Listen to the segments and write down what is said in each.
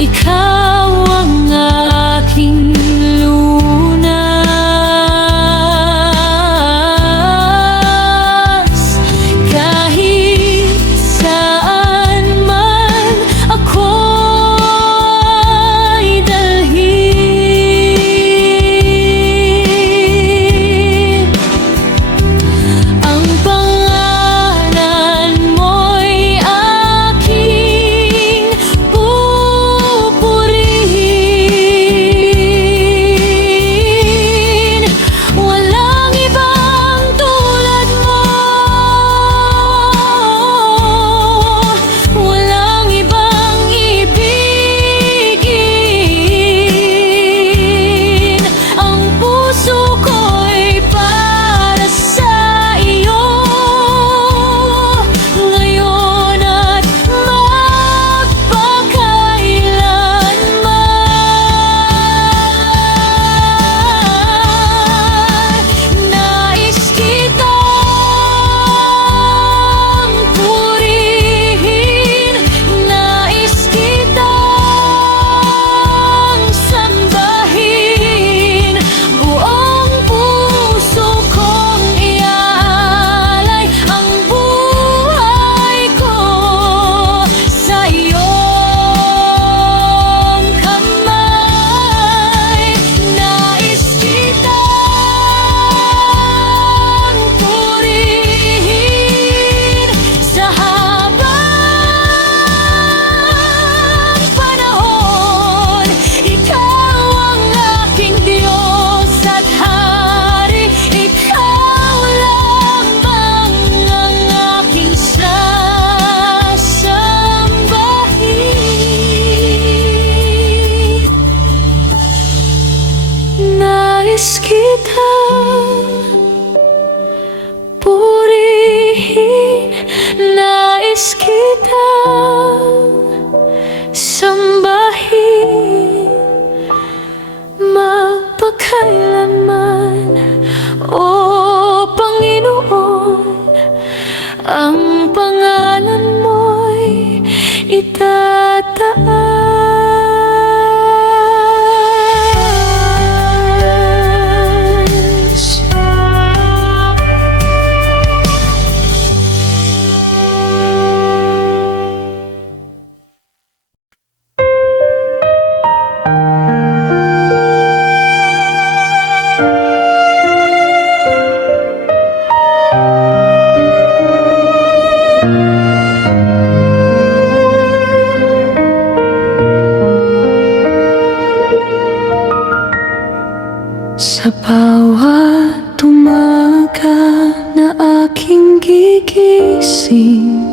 ikaw ang aking lunas. Kahit saan man ako'y dalhin, ang pangalan mo'y aking pupurihin. Walang ibang tulad mo, walang ibang ibigin. Ang puso ko'y para sa iyo, ngayon at magpakailanman. Nais kitang purihin, nais kitang sambahin. Buong puso kong iaalay ang buhay ko sa iyong kamay. Nais kitang purihin sa habang panahon. Ikaw ang aking Diyos at Hari, ikaw lamang ang aking sasambahin. Nais kitang purihin, nais kitang sambahin, magpakailanman. O Panginoon, ang pangalan mo'y itataas. Sa bawat umaga na aking gigising,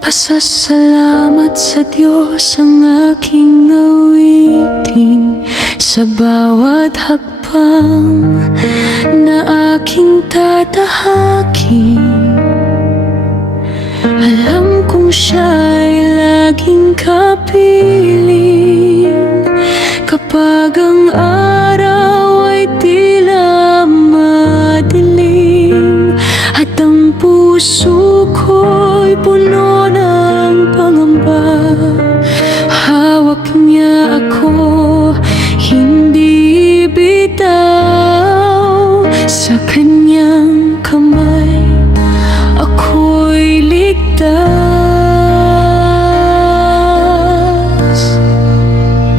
pasasalamat sa Diyos ang aking awitin. Sa bawat hakbang na aking tatahakin, alam kong siya'y laging kapiling. Kapag ang araw ay tila madilim at ang puso ko'y puno ng pangamba, hawak niya ako, hindi bitaw. Sa kanyang kamay ako'y ligtas.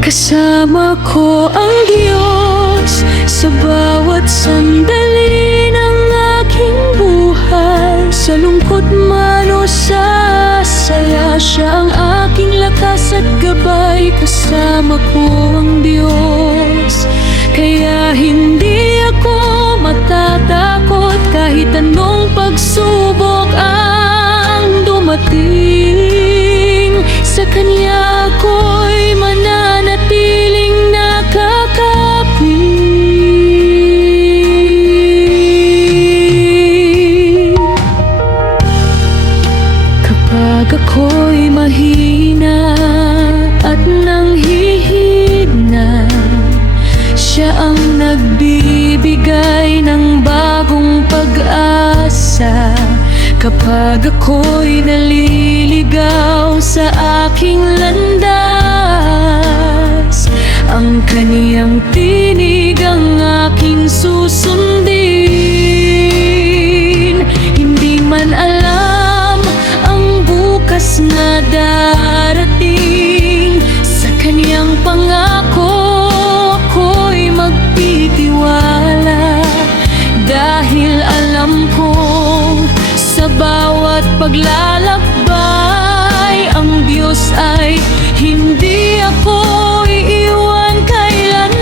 Kasama ko ang Diyos sa bawat sandali ng aking buhay. Sa lungkot man o sa saya, siya ang aking lakas at gabay. Kasama ko ang Diyos, kaya hindi ako matatakot kahit anong pagsubok ang dumating. Sa Kanya ako'y mananatiling nakakapit. Kapag ako'y mahina at nanghihina, siya ang nagbibigay ng bagong pag-asa. Kapag ako'y naliligaw sa aking landas, Ang kaniyang tinig ang aking susundin. Hindi man alam ang bukas na darating, sa kaniyang pangako ako'y magtitiwala. Dahil alam kong sa bawat paglalakbay, ang Diyos ay hindi ako iiwan kailanman.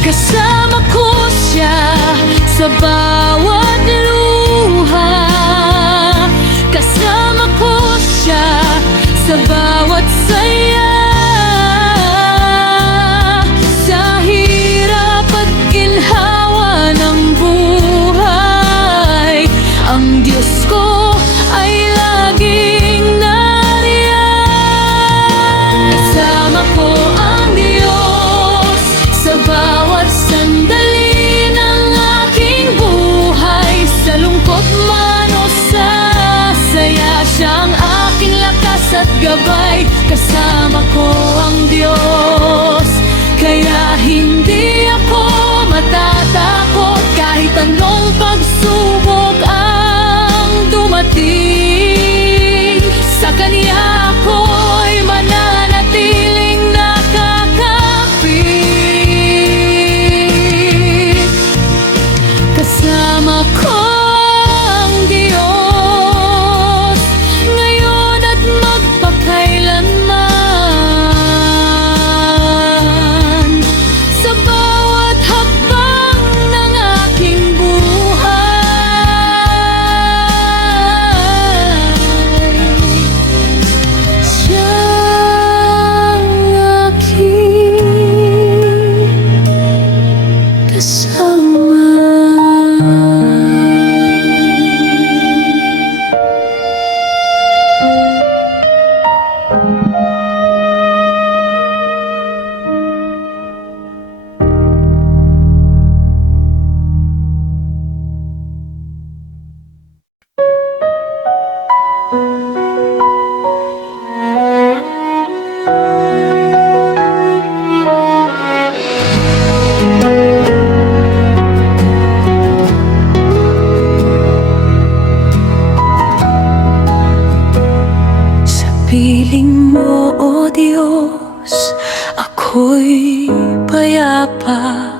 Kasama ko siya sa bawat luha, kasama ko siya sa bawat saya. Sa hirap at ginhawa ng buhay, ang Diyos ko ay laging nariyan. Kasama ko ang Diyos sa bawat sandali ng aking buhay. Sa lungkot man o sa saya, siyang aking lakas at gabay. Kasama ko ang Diyos, kaya hindi ako matatakot kahit anong pagsubok ang dumating. Sa Kanya ako'y mananatiling nakakapit. Kasama ko ang Diyos ngayon at magpakailanman. Sa bawat hakbang ng aking buhay, siyang aking kasama. Sa piling mo, O Diyos, ako'y payapa.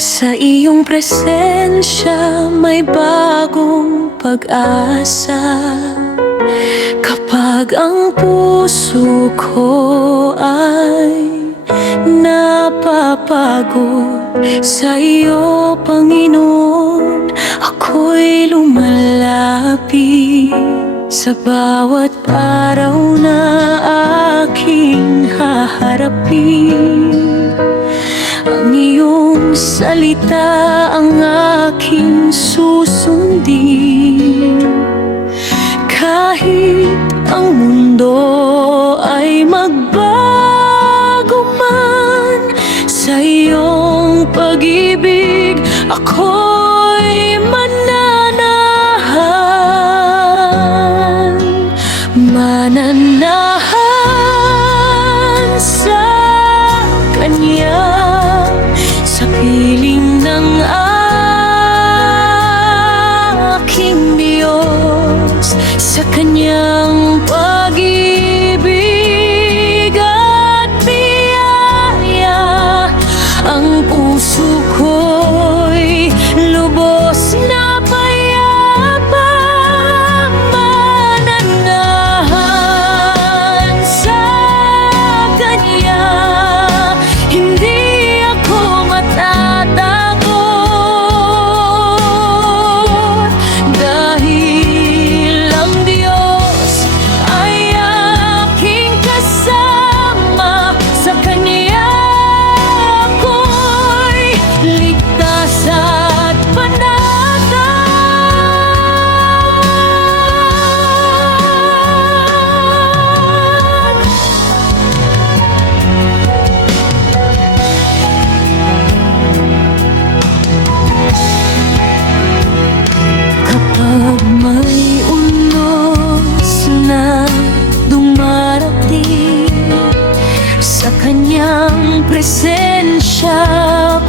Sa iyong presensya may bagong pag-asa. Kapag ang puso ko ay napapagod, sa iyo, Panginoon, ako'y lumalapit. Sa bawat araw na aking haharapin, ang iyong salita ang aking susundin. Kahit ang mundo ay magbago man, sa iyong pag-ibig ako'y mananahan. Mananahan sa Kanya, sa piling ng aking Diyos, sa Kanyang pag-ibig at biyaya. Ang puso ko'y lubos na payapa. Mananahan sa Kanya, hindi ako matatakot. Dahil ang Diyos ay aking kasama, sa Kanya ako'y presensya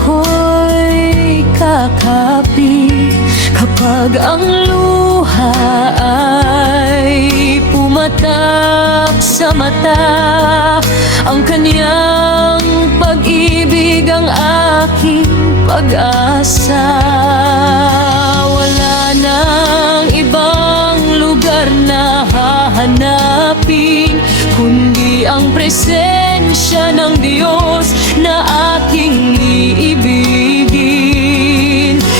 ko'y kakapi. Kapag ang luha ay pumatak sa mata, ang kanyang pag-ibig ang aking pag-asa. Wala nang ibang lugar na hahanapin, kundi ang presensya ng Diyos na aking iibigin.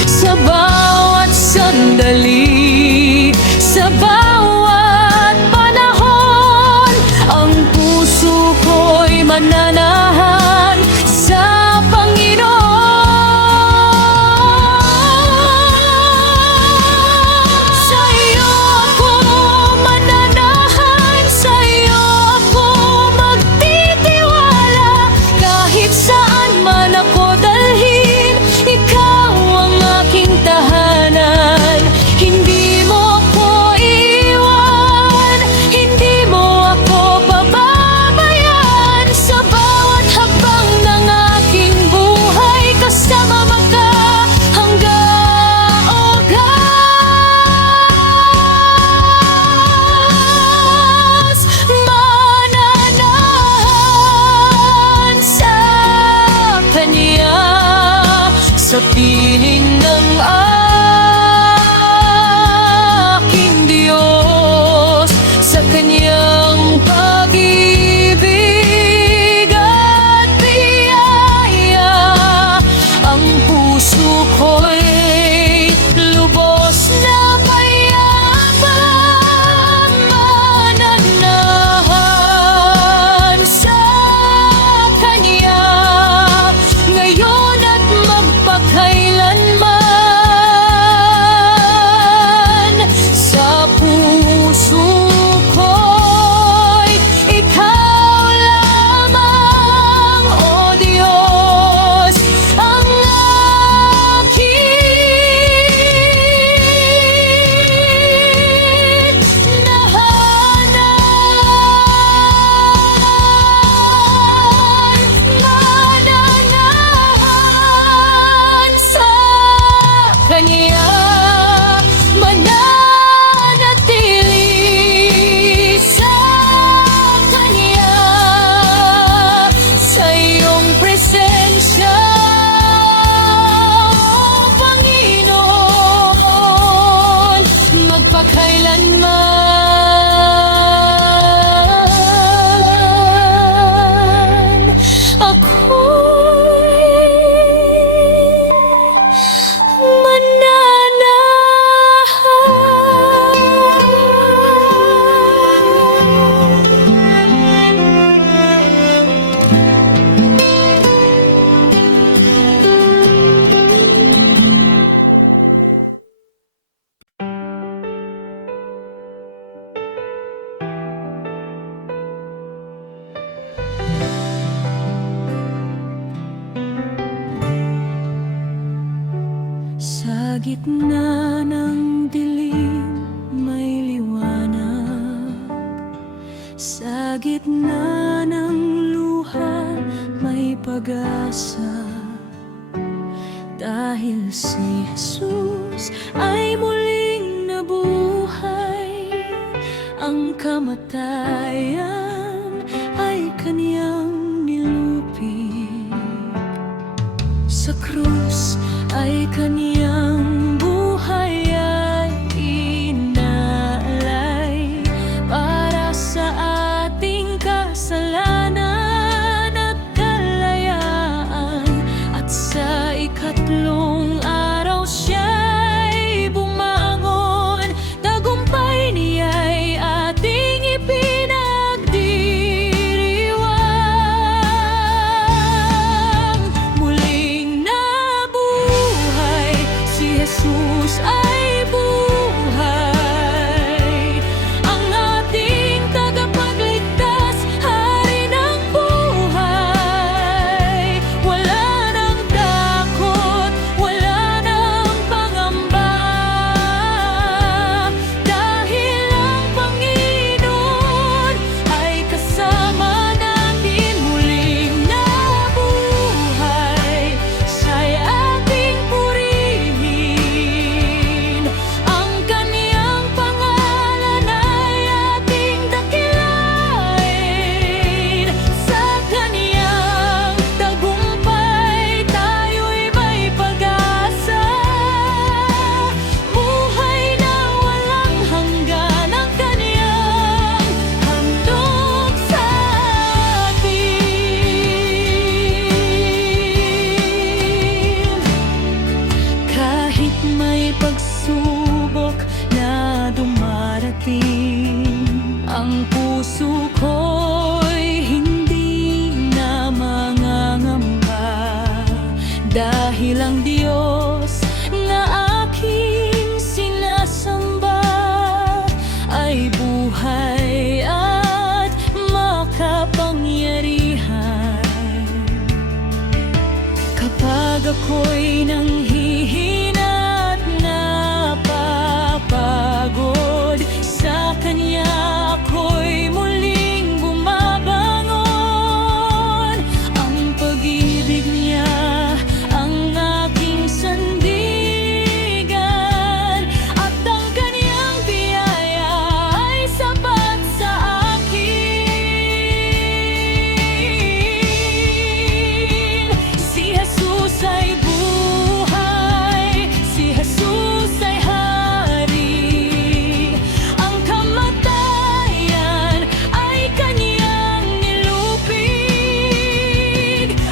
Sa bawat sandali, sa bawat panahon, ang puso ko'y mananahan sa Panginoon. Sa iyo ako mananahan, sa iyo ako magtitiwala. Kahit saan man ako dalhin, ikaw ang aking tahanan. Hindi mo ako iiwan, hindi mo ako pababayaan. Sa bawat hakbang ng aking buhay, kasama ka hanggang wagas. Mananahan sa Kanya, sa piling ng aking Diyos, sa Kanyang pag-ibig at biyaya. Ang puso ko'y lubos na payapa. Mananahan sa Kanya, ngayon at magpakailanman. Sa puso ko'y ikaw lamang, O Diyos, ang aking nahanan. Mananahan sa Kanya, mananatili sa Kanya. Sa iyong presensya, O Panginoon, magpakailanman. Ako'y sa gitna ng dilim may liwanag, sa gitna ng luha may pag-asa. Dahil si Jesus ay muling nabuhay, ang kamatayan ay Kanyang nilupig. Sa krus ay Kanyang buhay ay inalay para sa ating kasalanan at kalayaan. At sa ikatlong araw siya'y bumangon, tagumpay niya'y ating ipinagdiriwang. Muling nabuhay Pag ako'y nanghihina at napapagod, sa Kanya ako'y muling bumabangon. Ang pag-ibig niya ang aking sandigan, at ang Kanyang biyaya ay sapat sa akin. Si Jesus ay buhay, si Jesus ay hari. Ang kamatayan ay Kanyang nilupig.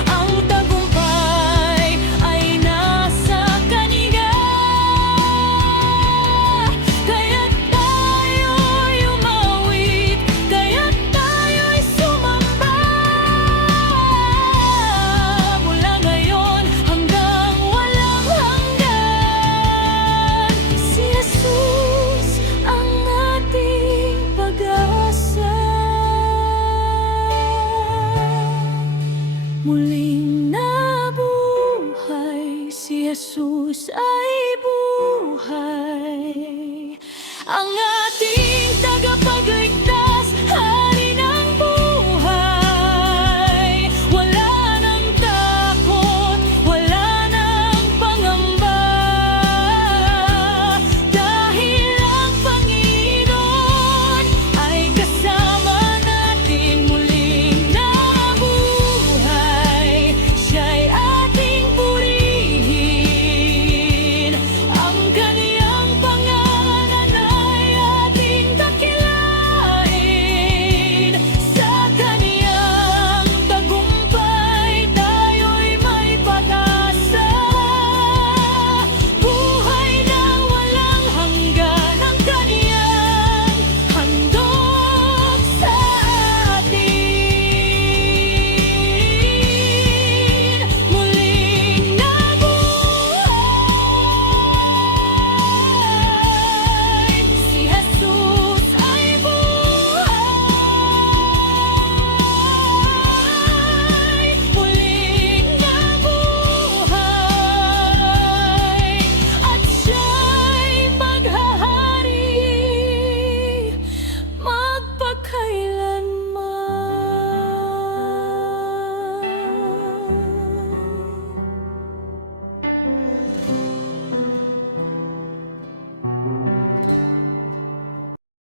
Ang tagumpay ay nasa Kanya. Kaya't tayo'y umawit, kaya't tayo'y sumamba. Mula ngayon hanggang walang hanggan, si Jesus ang ating pag-asa. Muling nabuhay, si Jesus ay buhay. Ang